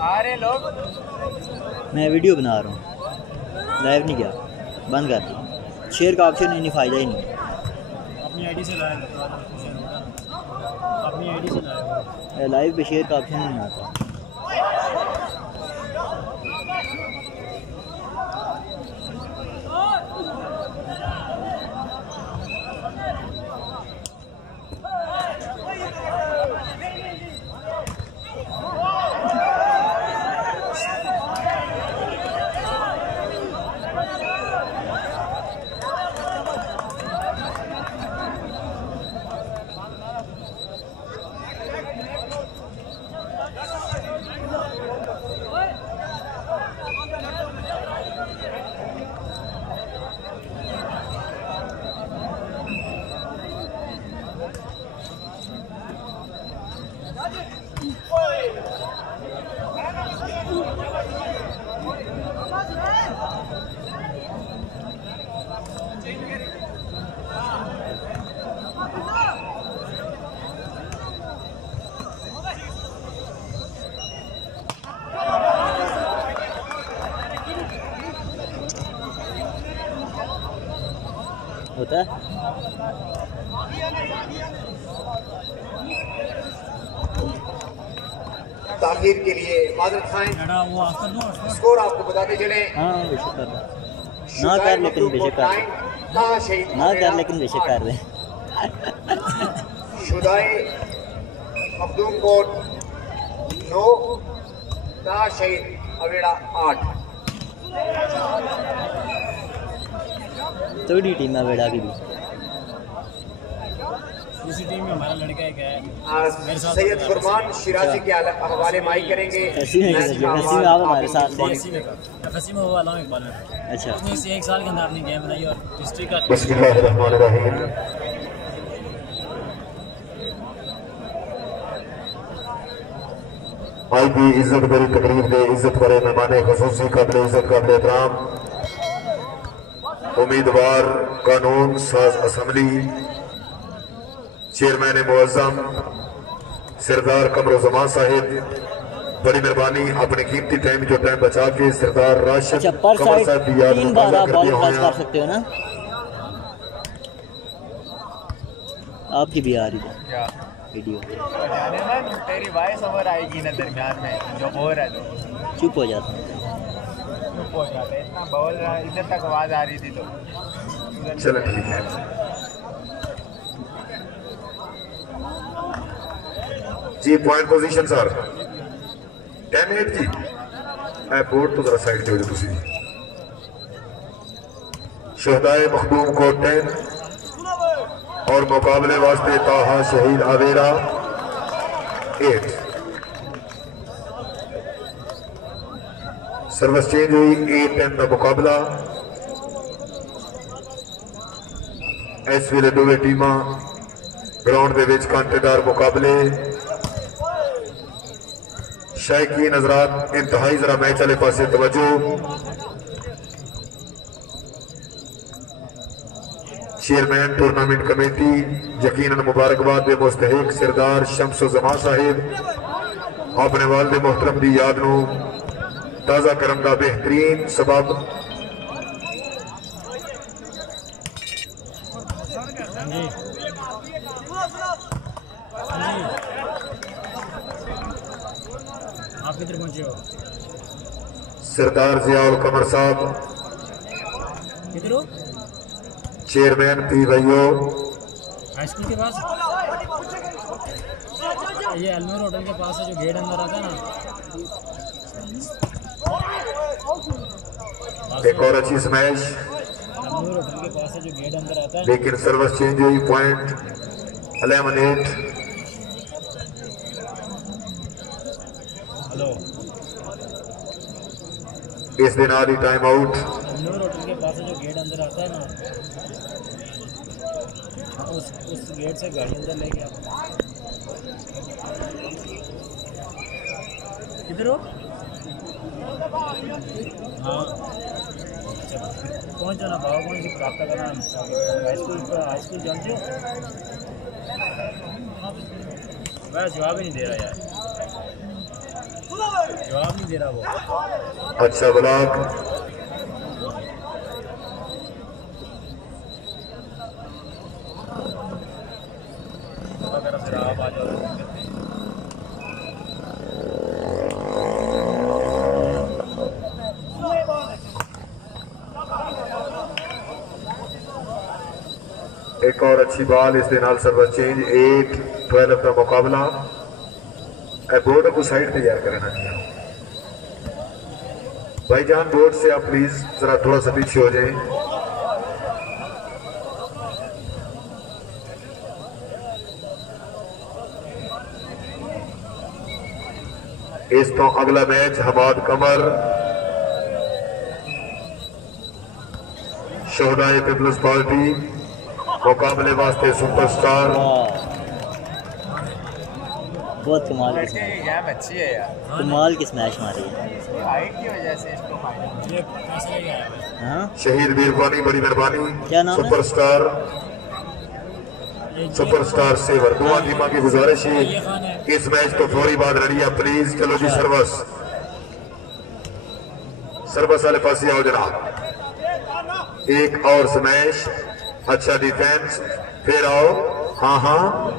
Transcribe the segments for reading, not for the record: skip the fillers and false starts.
आ रहे लोग। मैं वीडियो बना रहा हूँ, लाइव नहीं किया, बंद कर दिया। शेयर का ऑप्शन ही नहीं, फ़ायदा ही नहीं। अपनी आईडी से लाया, अपनी आईडी से लाया। लाइव पे शेयर का ऑप्शन नहीं आता। होता है ताखीर के लिए माजरत खाएं। स्कोर आपको बताते चले। हाँ बेशक कर रहे ना कर, लेकिन बेशक कर रहे ना कर, लेकिन बेशक कर रहे। शुदाए मखदूम कोट 9, ता शहीद अवेड़ा 8। थोड़ी टीम है बेड़ा की भी। दूसरी टीम में हमारा लड़का एक है सैयद फुरमान शिराजी के हवाले माई करेंगे। फसी में आप हमारे साथ थे। फसी में हुआ एक बार। अच्छा, उसने इस 1 साल के अंदर अपनी गेम बनाई और डिस्ट्रिक्ट का। बिस्मिल्लाहिर्रहमानिर्रहीम। भाई की इज्जत भरी तकरीब दे, इज्जत भरे मेहमान खुसूसी काबिल इज्जत काबिल एहतराम उम्मीदवार कानून साज असम्बली चेयरमैन मुअज्जम सरदार कमरुज़्ज़मान साहिब, बड़ी मेहरबानी अपने कीमती टाइम जो टाइम बचा के सरदार राशिद कमर साहब की याद में ताज़ा कर दिया हुआ कर सकते हो ना। आपकी भी आ रही है वीडियो। तेरी वॉइस ओवर आएगी ना दरमियान में, जो बोल रहा है तो चुप हो जाता है। इतना बोल रहा है, इधर तक आवाज आ रही थी तो चलो ठीक है। जी पॉइंट पोजीशन सर 10-8 जी। बोर्ड तो जरा साइड पे हो जाओ तुसी। शहदाए मखदूम को 10 और मुकाबले वास्ते ताहा शहीद आवेरा 8। सर्विस चेंज हुई 8-10 का मुकाबला। इस वेले दोवे टीमां ग्राउंड दे विच कांटेदार मुकाबले। शायकीन हज़रात इंतहाई जरा मैच वाले पासे तवज्जो। चेयरमैन टूर्नामेंट कमेटी यकीनन मुबारकबाद दे मुस्तहिक सरदार शम्सुज़्ज़मान साहिब अपने वालिद मोहतरम दी याद नूं ताज़ा करन दा बेहतरीन सबब आप किधर पहुंचे हो? सरदार ज़ियाउल कमर साहब किधर हो? चेयरमैन पी भाइयों हाई स्कूल के पास। ये अलमोर होटल के पास है जो गेट अंदर आता है ना। एक और अच्छी स्मैश, अलमोर होटल के पास है जो गेट अंदर आता है। लेकिन सर्विस चेंज हुई। पॉइंट 11-8। हेलो, इस दिन आधी टाइम आउट। अलमोर होटल के पास है जो गेट अंदर आता है ना, उस गेट से गाड़ी अंदर लेके आओ। किधर हो? हाँ पहुँच जाना, बाबा कौन सी प्राप्त करना। हाई स्कूल जानते हो? वह जवाब ही नहीं दे रहा यार। जवाब नहीं दे रहा वो। अच्छा ब्लॉक। तरफ से आप आ जाओ। एक और अच्छी बॉल इस दे नाल सर्वर चेंज 8-12 का मुकाबला। बोर्ड को साइड तैयार करना चाहिए भाईजान, बोर्ड से आप प्लीज जरा थोड़ा सा पीछे हो जाएं। इस तो अगला मैच हमाद कमर शोहदाए पीपल्स पार्टी मुकाबले वास्ते सुपरस्टार। बहुत कमाल की लड़के की गेम अच्छी है यार। कमाल की स्मैश मारी है। इसकी हाइट की वजह से इसको फायदा ये कैसे ले गया है। हाँ शहीद वीरवानी बड़ी मेहरबानी। क्या नाम है? सुपरस्टार सेवर दुआ टीमा की गुजारिश है इस मैच को फौरी बाद लड़िया प्लीज। चलो जी सर्वस वाले पास आओ जनाब। एक और स्मैश, अच्छा डिफेंस, फिर आओ। हाँ हाँ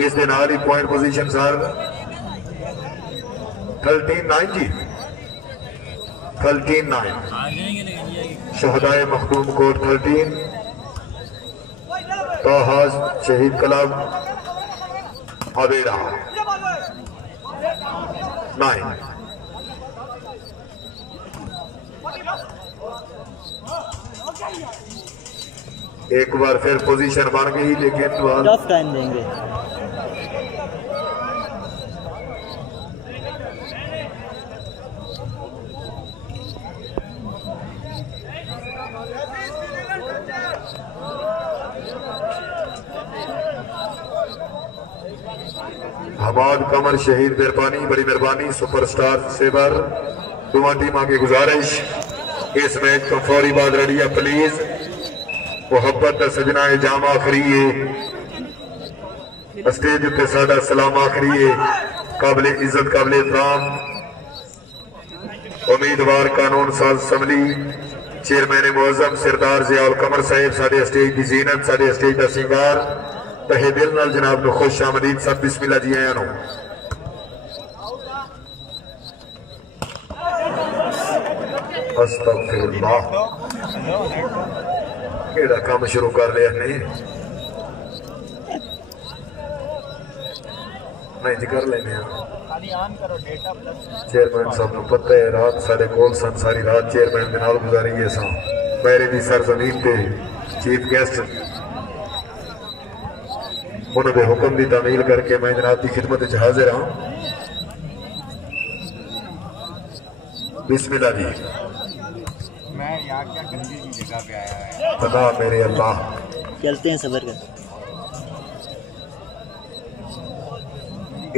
इस दिन आली पॉइंट पोजीशन सर 13-9 जी 13-9 शहदाए मखदूम कोट 13 तोहाज शहीद क्लब अबेड़ा 9। एक बार फिर पोजीशन बन गई लेकिन टफ टाइम देंगे। हमाद कमर शहीद मेहरबानी बड़ी मेहरबानी सुपरस्टार सेवर दुआ टीमा की गुजारिश इस मैच को फौरी बाद लड़िया प्लीज। मोहब्बत का सजना जाम आखरी है स्टेज उत्ते साडा सलाम आखरी है। काबिले इज्जत काबिले एहतराम उम्मीदवार कानून साज असम्बली चेयरमैन मुअज्जम सरदार जियाउल कमर साहिब साडे स्टेज की जीनत साडे स्टेज का सिंगार तहे दिल नाल जनाब नु खुश आमदीद सब बिस्मिल्लाह जी आया नो। अस्तगफिरुल्लाह केड़ा काम शुरू कर लिया ने नहीं जी कर लेने चेयरमैन साहब को पता है रात साढ़े कोल सन सारी रात चेयरमैन के नाल गुजारी है सा मेरे दी सरजमीन पे चीफ गेस्ट उन्होंने हुक्म की तामील करके मैं जनाब की खिदमत हाजिर हाँ। बिस्मिल्लाह जी। मैं यहाँ क्या गंदी की जगह पे आया है। बता मेरे अल्लाह चलते हैं सबर कर।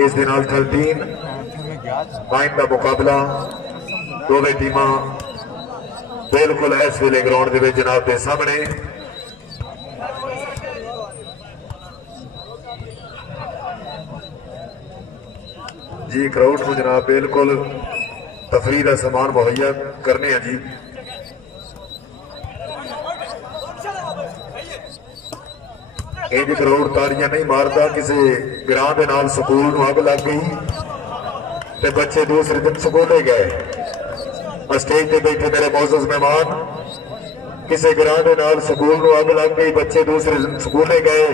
इस दिन 13-9 का मुकाबला दोवे टीमा बिल्कुल इस वेले ग्राउंड के जनाब के सामने। जी क्राउड को जनाब बिल्कुल तफरी का सामान मुहैया करने हैं जी। इंज क्राउड तारियां नहीं मारता किसी ग्रां के नाल स्कूल नूं अग लग गई ते बच्चे दूसरे दिन स्कूले गए। स्टेज पे बैठे मेरे मोअज़्ज़ज़ मेहमान किसी ग्रां के नाल स्कूल नूं अग लग गई बच्चे दूसरे दिन स्कूले गए।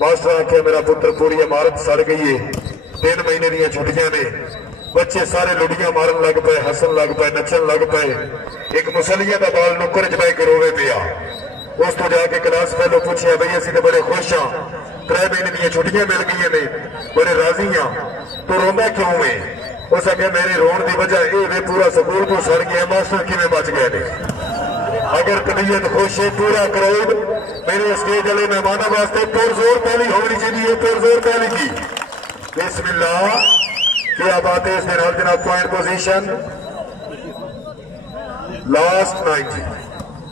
मास्टर आखे मेरा पुत्र पूरी इमारत सड़ गई है 3 महीने दी छुट्टियां ने बच्चे सारे लुड़ियां मारन लग पे हसन लग पे नचन लग पे। एक मुसलिया का बाल नुक्कर च बह के रोवे पिया। उस तो जाके क्लास फेलो पूछया बई असीं ते बड़े खुश हाँ 3 महीने दी छुट्टियां मिल गई ने बड़े राजी हाँ तू रोंदा क्यों है। उस आखे मेरे रोन की वजह यह वे पूरा स्कूल तो सड़ गया मास्टर किवें बच गए ने। अगर तबीयत खुश है पूरा क्राउड मेरे स्टेज वाले मेहमानों वास्ते पुरजोर ताली होनी चाहिए पुरजोर ताली की। बिस्मिल्लाह क्या बात है। इस दिन जनाब point position last 9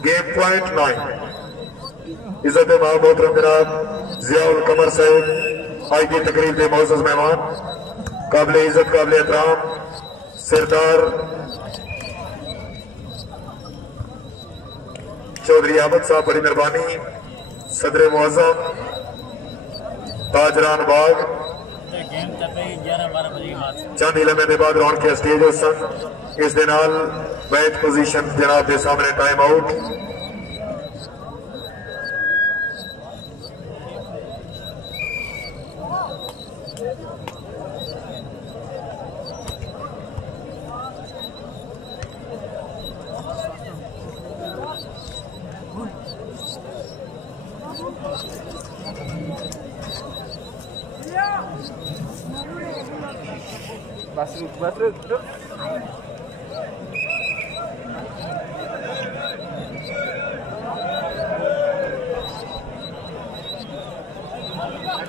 game point 9 इज्जत मोहतरम जनाब जियाउल कमर साहिब आज की तकरीब के मुअज़्ज़ज़ मेहमान काबिल इज्जत काबिल एहतराम सरदार चौधरी अहमद साहब, बड़ी मेहरबानी। सदर मुअज्जम ताजरान बाग चंद लम्हे के बाद रौनक के स्टेज हो सन। इस दे नाल मैच पोजीशन जनाब के सामने टाइम आउट। बस रुक।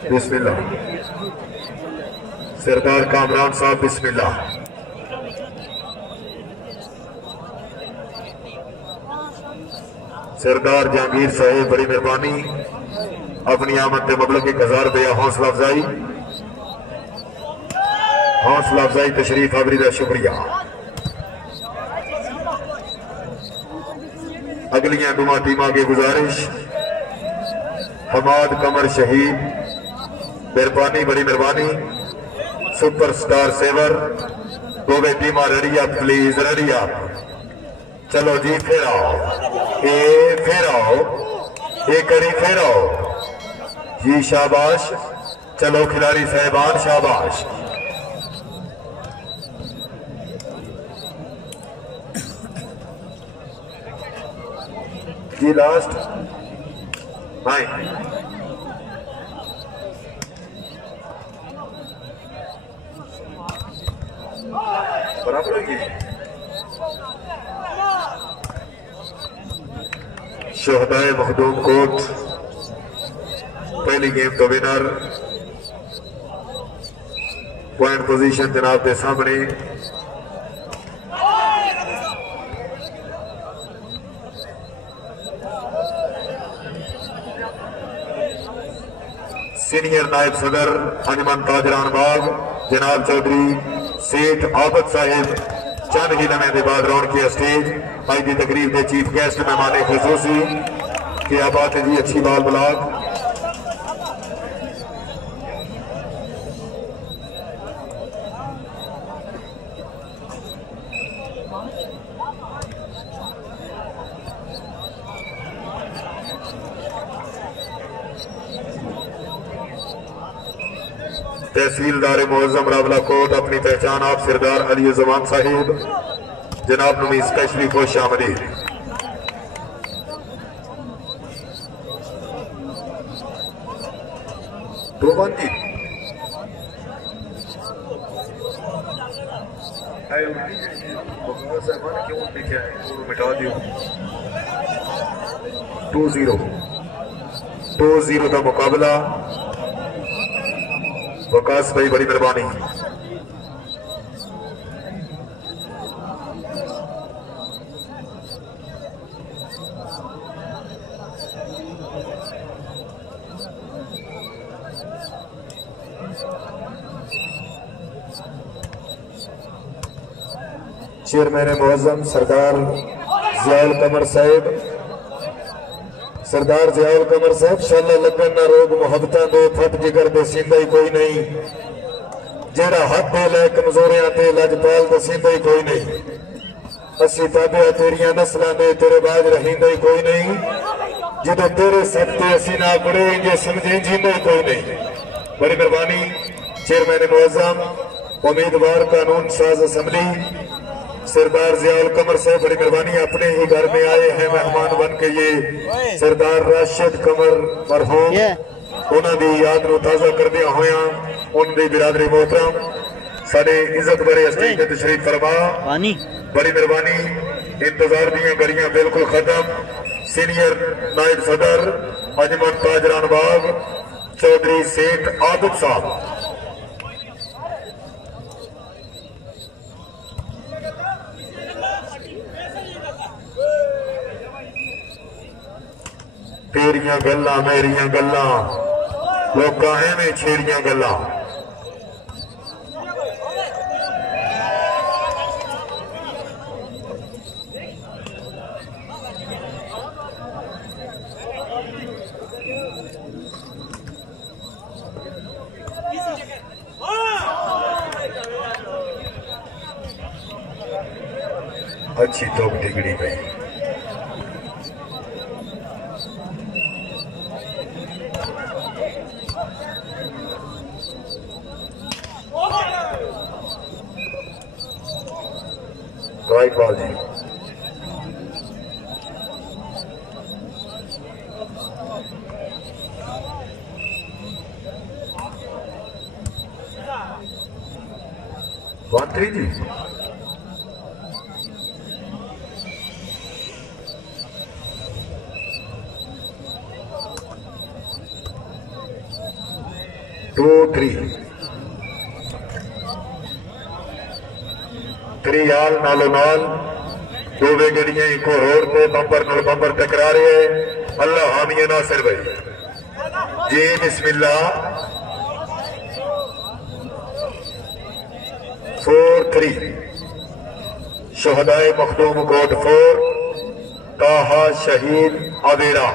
बिस्मिल्लाह। सरदार कामरान साहब बिस्मिल्लाह। सरदार जहांगीर साहेब, बड़ी मेहरबानी। अपनी आमद के मबलग 1000 रुपया हौसला अफजाई तशरीफ आवरी का शुक्रिया। अगलियां दुआ टीमां की गुजारिश। हमाद कमर शहीद, मेहरबानी, बड़ी मेहरबानी। सुपरस्टार सेवर, दोवे टीमां रेडी आप, प्लीज रेडी आप। चलो जी फिर आओ, एक करी फिर आओ जी, शाबाश। चलो खिलाड़ी साहिबान, शाबाश जी। लास्ट भाई बराबर होगी। शोहदाए मखदूम कोट पहली गेम तो विनर। पॉइंट पोजीशन जनाब के सामने। सीनियर नायब सदर अंजमन ताजरान बाग जनाब चौधरी सेठ आबद साहिब, चंद ही लम्हे के बाद रौनक के स्टेज। आज की तकरीब के चीफ गेस्ट मेहमान खसूसी क्या बात है जी, अच्छी बाल ब्लॉक। तहसीलदार मुअज्जम रावला कोट, अपनी पहचान आप सरदार अली जमान साहिब जनाब नमी स्पेशली खुश आमदीद। दो बंदी क्यों लिखे मिटा दियो। 2-0 का मुकाबला। वकास भाई, बड़ी मेहरबानी। चेयरमैन मुअज्जम सरदार ज़ियाउल कमर साहिब, सरदार ज़ियाउल कमर साहब, शाला लगन ना रोग मुहब्बतां दे फट जिगर दे सींदा ही कोई नहीं। जेड़ा हाथ दे लै कमजोरियां ते लजपाल दे सींदा ही कोई नहीं। असी ताबिया तेरियां नस्लां दे तेरे बाद रहींदा ही कोई नहीं। जिदे तेरे सदके असी ना पड़े इंजे समझे जींदा ही कोई नहीं। बड़ी मेहरबानी। चेयरमैन मुअज्जम उम्मीदवार कानून साज असम्बली सरदार ज़ियाउल कमर साहब, बड़ी मेहरबानी। अपने ही घर में आए हैं मेहमान बन के ये सरदार राशिद कमर मरहूम, उन्होंने याद को ताजा करदिया होया उनकी बिरादरी मोहतरम साडे इज्जत बड़े स्टेज पे तशरीफ फरमा। बड़ी मेहरबानी। इंतजार दी गरियां बिल्कुल खत्म। सीनियर नायब सदर अंजमन ताजरान बाग चौधरी सेठ आबिद साहब, तेरियां गल्लां मेरियां गल्लां लोकां एवें छेड़ियां गल्लां। अच्छी तोप टिकड़ी पे राइट बॉल जी। वन थ्री जी। टू थ्री त्रियाल नालो नाल दो वे गड़ियां एक होर पे बंपर नाल बंपर टकरा रहे हैं। अल्लाह हामिया नासिर भाई जी बिस्मिल्लाह। 4-3 शहदाए मखदूम कोट 4 ताहा शहीद अबेरा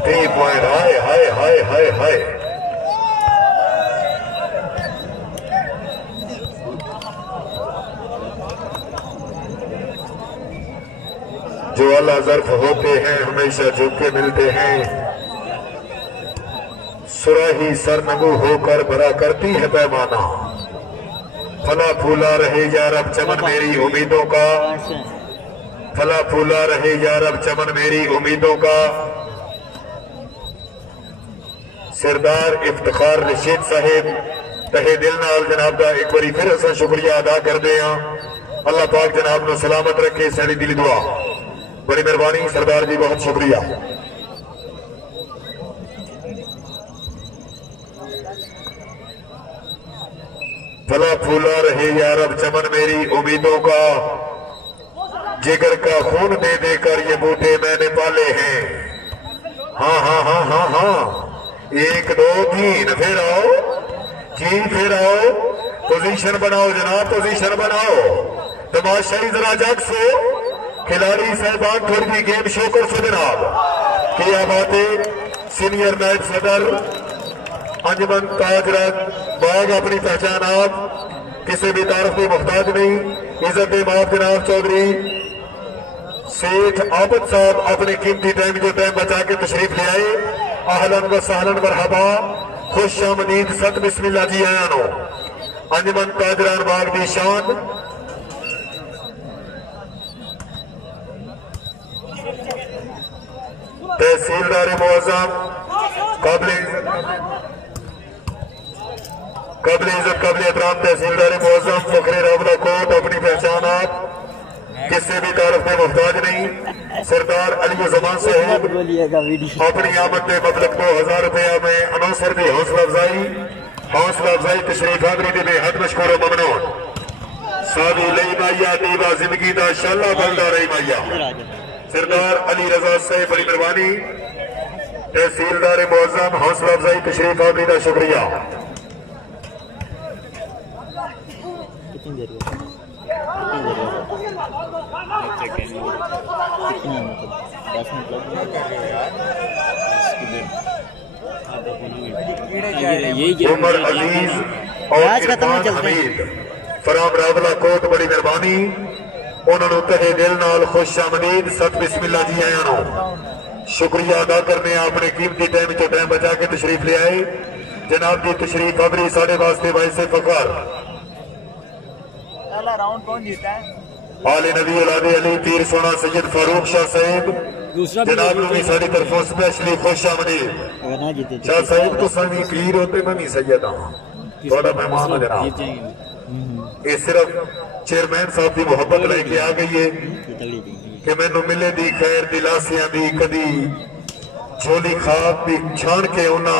3 पॉइंट। हाय हाय हाय हाय हाय जो अल्लाह ज़र्फ होते हैं हमेशा झुके मिलते हैं। सुराही सरनगू होकर भरा करती है पैमाना। फला फूला रहे यार अब चमन मेरी उम्मीदों का। फला फूला रहे यार अब चमन मेरी उम्मीदों का। सरदार इफ्तिखार रशीद साहिब तहे दिल नाल जनाब का एक बार फिर असा शुक्रिया अदा करते हैं। अल्लाह पाक जनाब को सलामत रखे। सारी दिली दुआ बड़ी मेहरबानी सरदार जी, बहुत शुक्रिया। फला फूला रहे यार अब चमन मेरी उम्मीदों का। जिगर का खून दे देकर ये बूटे मैंने पाले हैं। हाँ हाँ हाँ हाँ हाँ 1 2 3 फिर आओ जी, फिर आओ। पोजीशन बनाओ जनाब, पोजीशन बनाओ। तमाशाई जरा जग सो खिलाड़ी साहबान थोड़ी गेम शो कर सो जनाब। क्या बात है। सीनियर नायब सदर अंजमन ताजरत बाग अपनी पहचान आप किसी भी तारफ में मुहताज नहीं। इज्जत माफ जनाब चौधरी सेठ आबद साहब अपने कीमती टाइम जो टाइम बचा के तशरीफ ले आए। आहलन व सहलन मरहबा खुश आमदीद सत बिस्मिल्लाह जी आया नो। अंजमन ताजरान बाग की शान तहसीलदार मुअज़्ज़म काबिल इज्जत काबिल एहतराम तहसीलदार मुअज़्ज़म फखरे रावला कोट अपनी पहचान आप किसी भी तारफ में मुहताज नहीं। सरदार अली ज़मान साहब अपनी आमद में मबलग 2000 रुपया में अनौसर की हौसला अफजाई तशरीफ आदरी की बेहद मशकूर व ममनून। सादी लई माइया दीवा जिंदगी का शाला बनता रही माइया। सरदार अली रजा साहब बड़ी मेहरबानी। तहसीलदार मुअज़्ज़म हौसला अफजाई तशरीफ आदरी का शुक्रिया। उमर अजीज और इरफान हमीद फराम रावला कोट बड़ी मेहरबानी। उन्होंने तहे दिल नाल खुश आमदीद सत बिस्मिल्लाह जी आया नो शुक्रिया अदा करने अपने कीमती टाइम चो टाइम बचा के तशरीफ ले आए। जनाब की तशरीफ अबरी साढ़े वास्ते बाइसे फखर। राउंड कौन जीता है? आले नबी औलादे अली पीर सोना सैयद फारूक शाह साहब जनाब नू भी साडी तरफों स्पेशली खुश आमदीद। शाह साहब तो साडी पीर होते मैं भी सैयद हां, थोड़ा मेहमान हो जनाब। ये सिर्फ चेयरमैन साहब की मोहब्बत लेके आ गई है कि मैनू मिले दी खैर दिलासियां दी कदी झोली खाब दी छान के उना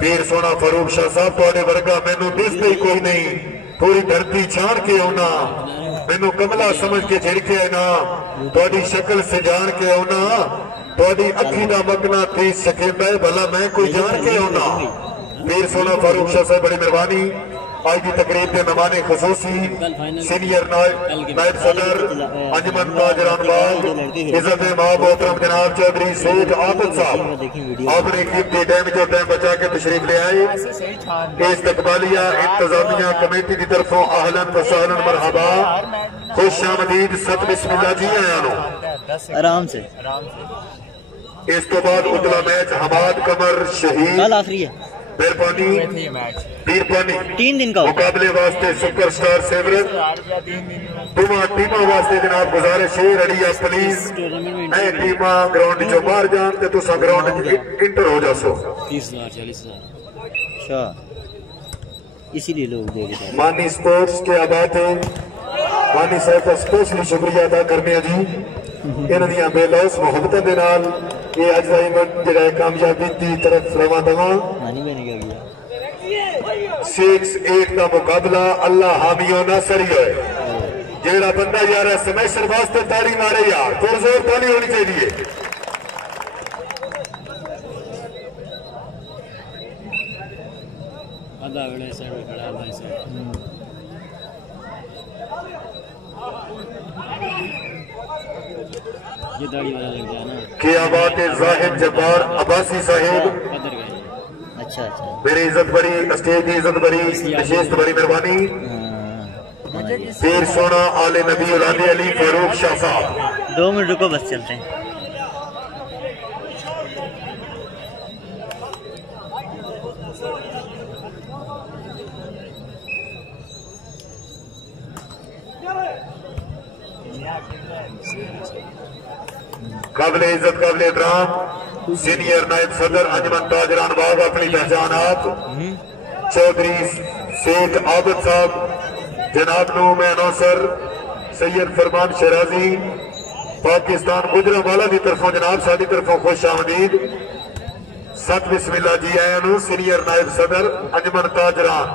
पीर सोना फारूक शाह साहब थोड़े वर्गा मैनू दिसदा ही कोई नहीं। पूरी धरती छान के आना मैनू कमला समझ के झिड़के ना थोड़ी शक्ल से जान के आना थोड़ी अखी का मकना थी सकेंदा है भला मैं कोई जान के आना। पीर सोना फारूक शाह साहब बड़ी मेहरबानी। आज की तकरीब के मेहमान खसूसी सीनियर नायब सदर अंजमन ताजरान बाग इज्जत मां मोहतरम जनाब चौधरी शेख आबिद साहब आपने कीमती टाइम जो टाइम बचा के तशरीफ ले आए। इस्तकबालिया इंतजामिया कमेटी की तरफों आहलन फसालन मरहबा खुश आमदीद सत बिस्मिल्लाह जी आया आराम से। इस तो बाद उतला मैच हमाद कमर शहीद कल आखिरी है मेहरबानी पीरपानी 3 दिन का मुकाबले वास्ते सुपरस्टार सेवरत दोनों टीमा वास्ते जनाब गुजारिश है रड़िया प्लीज ए टीमा ग्राउंड चो बाहर जान ते तुसा ग्राउंड इंटर हो जासो 30,000 40,000। अच्छा इसीलिए लोग देख रहे हैं। मानी स्पोर्ट्स के आबाद है मानी साहब का स्पेशली शुक्रिया अदा करने जी इन्हां दी बेलौस मोहब्बत दे नाल ये अज दा इवेंट जेड़ा कामयाबी दी तरफ रवा दवा। नानी मैंने क्या किया 6-8 का मुकाबला अल्लाह हामियों नासरी है। जेड़ा बंदा यार स्मैशर वास्ते ताड़ी मारे यार जोर ताली होनी चाहिए। आधा वेले साइड में खड़ा आधा साइड ये दाढ़ी वाला लग गया ना। क्या बात है जाहिद जब्बार अब्बासी साहिब कदर गए। अच्छा अच्छा मेरी इज्जत बड़ी स्टेज की इज्जत बड़ी विशेष बड़ी मेहरबानी पीर सोना आले नबी औलादे अली फारूक शाह साहब 2 मिनट रुको बस चलते हैं। काबिल इज्जत काबिल एहतराम सीनियर नायब सदर अंजमन ताजरान बाग अपनी पहचान आप चौधरी शेख आबिद साहब जनाब नू मैं नौसर सैयद फरमान शराजी पाकिस्तान गुजरांवाला की तरफों जनाब साडी तरफों खुश आमदीद सत बिस्मिल्लाह जी आया नू सीनियर नायब सदर अंजमन ताजरान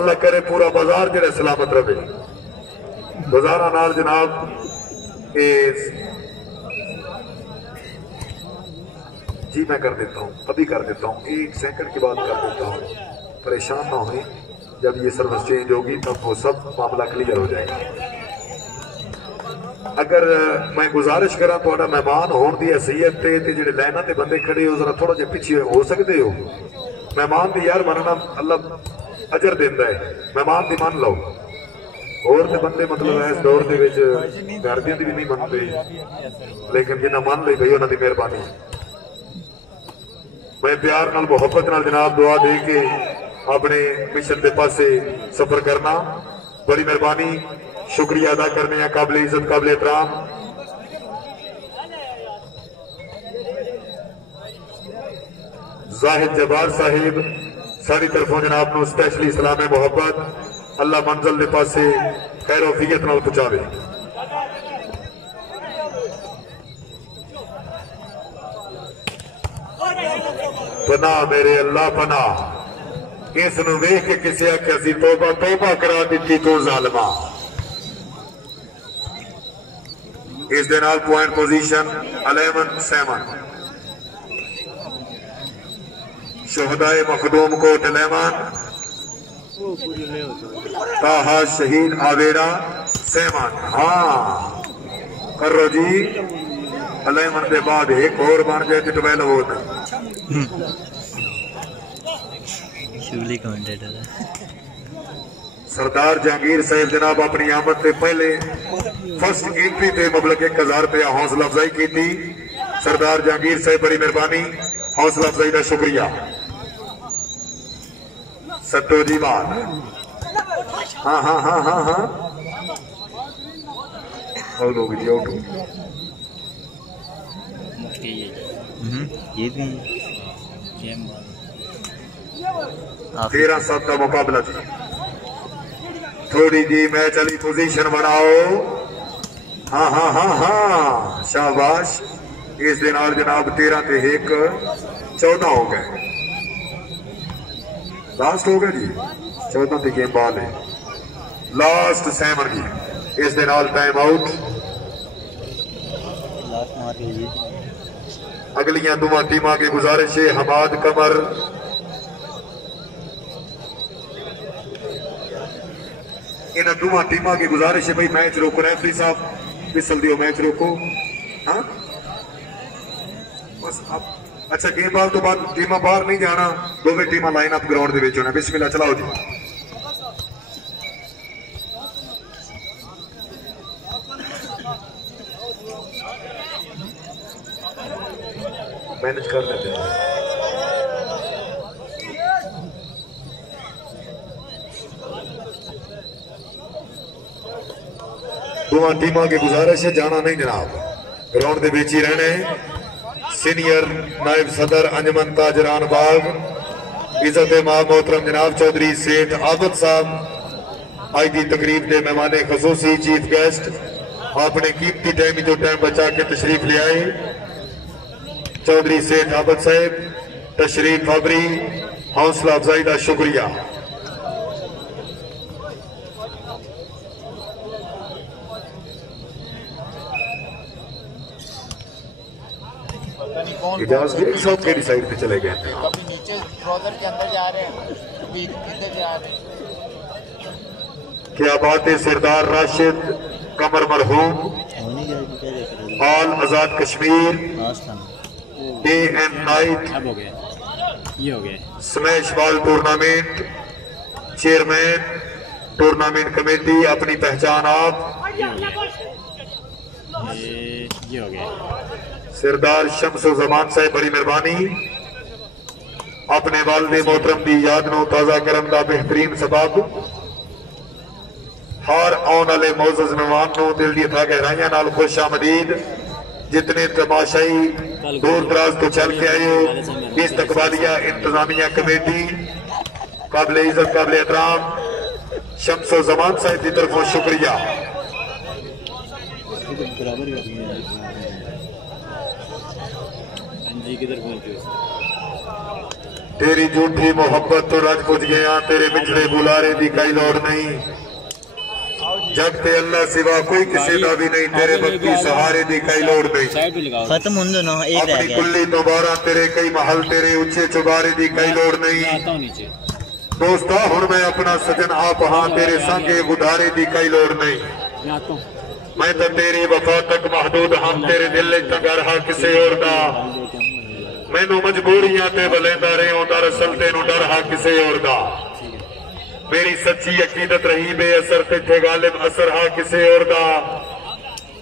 अल्लाह करे पूरा बाजार जेड़ा सलामत रहे गुजारा नाल जनाब जी मैं कर देता हूँ अभी कर देता हूँ 1 सेकंड की बात कर देता हूँ परेशान ना होए जब ये सर्विस चेंज होगी तब वो सब मामला क्लियर हो जाएगा। अगर मैं गुजारिश करा थोड़ा मेहमान होने की हैसियत ते जेडे लाइना ते बंदे खड़े हो जरा थोड़ा जिहा पिछे हो सकते हो। मेहमान की यार मनना अल्लाह अजर देंदा है मेहमान की मन लो और ते बंदे मतलब इस दौर के घरदियां दी भी नहीं मनते लेकिन जिन्हें मन ली गई उन्होंने मेहरबानी। मैं प्यार नाल मोहब्बत नाल जनाब दुआ दे के अपने मिशन के पासे सफर करना बड़ी मेहरबानी शुक्रिया अदा करने हैं काबिल इज्जत काबिल एहतराम जाहिद जब्बार साहिब सारी तरफों जनाब नू स्पेशली सलाम मोहब्बत अल्लाह मंजिल के पासे खैर वफियत नाल पहुंचावे। पना मेरे अल्लाह पना इस नू वेख के किसी आख्या सी तौबा तौबा करा दी तू जालिमा। इस दे नाल पॉइंट पोजीशन 11 7 शोहदाए मखदूम को 11 ताहा शहीद आवेरा 7 हाँ करो जी 11 के बाद एक और बन जाए तो 12 हो शिवली कमेंटेटर सरदार जहांगीर साहब जनाब अपनी आमद से पहले फर्स्ट एंट्री से मतलब 1000 रुपया हौसला अफजाई की थी। सरदार जहांगीर साहब बड़ी मेहरबानी हौसला अफजाई का शुक्रिया। सट्टो जी बात हाँ हाँ हाँ हाँ हाँ आउट हो गई आउट ये भी 13-7 का मुकाबला थी। थोड़ी जी मैच वाली पोजीशन बनाओ हाँ हाँ हाँ हाँ शाबाश। इस दिन और जनाब 13 ते 1 14 हो गए लास्ट हो गए जी 14 ते गेम बॉल है लास्ट 7 की इस दिन ऑल टाइम आउट। अगलियां दुआ टीमां की गुजारिश है हमाद कमर इन्होंने दोवां टीमां की गुजारिश है भाई मैच रोको, रेफरी साहब विसल दियो, मैच रोको। हाँ बस अब अच्छा गेम बॉल तो बाद टीमां बाहर नहीं जाना, दोवें टीमां लाइन अप ग्राउंड दे विच होना। बिस्मिल्लाह चलाओ जी। मैनेज कर लेते हैं। दोवां टीमां की गुजारिश है जाना नहीं जनाब, ग्राउंड के बीच ही रहने। सीनियर नायब सदर अंजमन ताजरान बाग इज्जत मां मोहतरम जनाब चौधरी सेठ आबद साहब आज की तकरीब के मेहमान खसूसी चीफ गेस्ट अपने कीमती टाइम जो टाइम बचा के तशरीफ ले आए। चौधरी सेठ आबद साहब तशरीफ आबरी हौसला अफजाई का शुक्रिया। इजाजत साहब केड़ी साइड पे चले गए? कभी नीचे ट्राउजर के अंदर जा रहे हैं, कभी इधर जा रहे हैं। क्या बात है सरदार राशिद कमर मरहूम all Azad Kashmir day and night अब हो गया, ये हो गया। Smash ball tournament chairman tournament committee अपनी पहचान आप ये हो गया। सरदार शम्सो जमान साहब बड़ी मेहरबानी अपने वालिद मोहतरम की याद नूं ताज़ा करन दा बेहतरीन सबब हर आने वाले मोअज़्ज़ज़ मेहमान नूं दिल दी था गहराइयां नाल खुश आमदीद। जितने तमाशाई दूर दराज तो चल के आए हो, इस्तकबालिया इंतजामिया कमेटी काबिल इज्जत काबिल एहतराम शम्सो जमान साहब की तरफों शुक्रिया। किधर पहुंचे? तेरी झूठी मोहब्बत तो रज पुज गया, तेरे बिछड़े बुलारे की कई लोड़ नहीं। जग ते अल्लाह सिवा कोई किसी का भी नहीं, तेरे बख्ती सहारे की कई लोड़ नहीं। खत्म होंदे ना एक रह अपनी गया। कुल्ली तो बारह तेरे कई महल, तेरे उच्चे चुबारे की कई लोड़ नहीं। दोस्ता हुण मैं अपना सजन आप हाँ, तेरे संगे गुदारे की कई लोड़ नहीं। मैं तो तेरी वफा तक महदूद हाँ, तेरे दिल तंगर हाँ किसी और दा। मैनू मजबूरियां ते बलेंदा रहे दरअसल तेनू डर हा किसी और दा। मेरी सच्ची अकीदत रही बेअसर ते गालिब असर हा किसी और दा।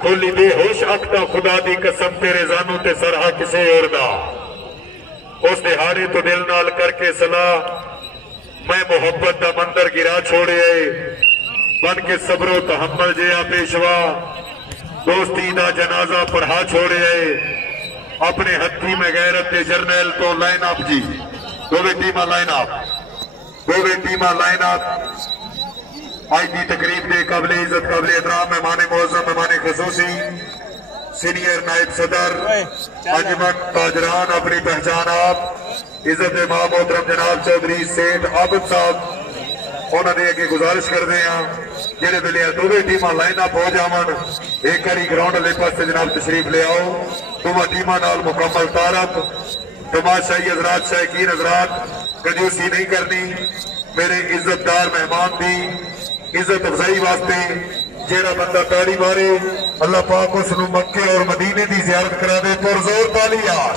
खोली बेहोश अखता खुदा दी कसम तेरे जानू ते सर हा किसी और दा। उस दिहाड़े तो दिल नाल करके सलाह मैं मोहब्बत दा मंदिर गिरा छोड़े बन के सबरो तहम्मल जिया पेशवा दोस्ती दा जनाजा पढ़ा छोड़े अपने हथी में गैरत के जर्नैल तो लाइन अप जी। दोवें टीमां लाइन अप, दोवें टीमां लाइन अप। आज की तकरीब के काबिल इज्जत काबिल एहतराम मेहमान मुअज़्ज़म मेहमान खसूसी सीनियर नायब सदर अंजमन ताजरान अपनी पहचान आप इज्जत मां मोहतरम जनाब चौधरी सेठ आबद साहब उन्होंने अगे गुजारिश करते हैं जेडे वेले दोवें टीमां लाइन अप हो जावन एक बारी ग्राउंड वाले पासे जनाब तशरीफ ले आओ। दोवां टीमां नाल मुकम्मल तारफ तमाशाई हजरात शायकीन हजरात कंजूसी नहीं करनी। मेरे इज्जतदार मेहमान की इज्जत अफजाई वास्ते जेड़ा बंदा ताली मारे अल्लाह पाक उसनूं मक्के और मदीने की ज़ियारत करा दे। पुरजोर ताली यार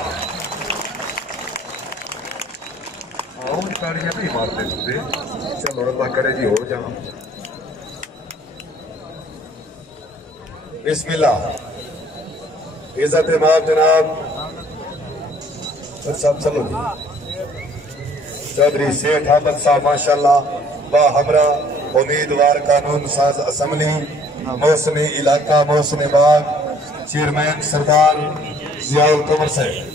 तालियां नहीं मारते तुझे। चलो अल्लाह करे जी हो जाओ। बिस्मिल्लाह इज्जत माब जनाब सब चलो जी। चौधरी सेठ अहमद साहब माशाल्लाह बा हमरा उम्मीदवार कानून साज असम्बली मौसमी इलाका मौसमी बाग चेयरमैन सरदार जियाउल कमर साहब।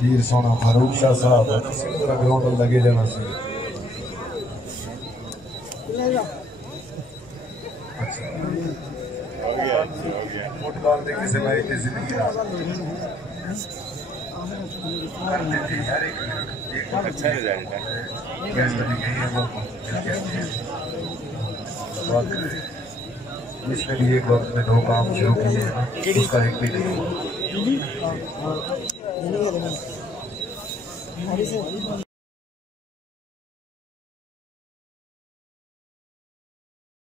वीर सोना फारूक शाह साहब ग्राउंड लगे जाना सी। फुटबॉल के किसी मैच की जिंदगी अच्छा रिजल्ट है। इसमें भी एक वक्त में 2 काम शुरू किए हैं, उसका एक भी नहीं।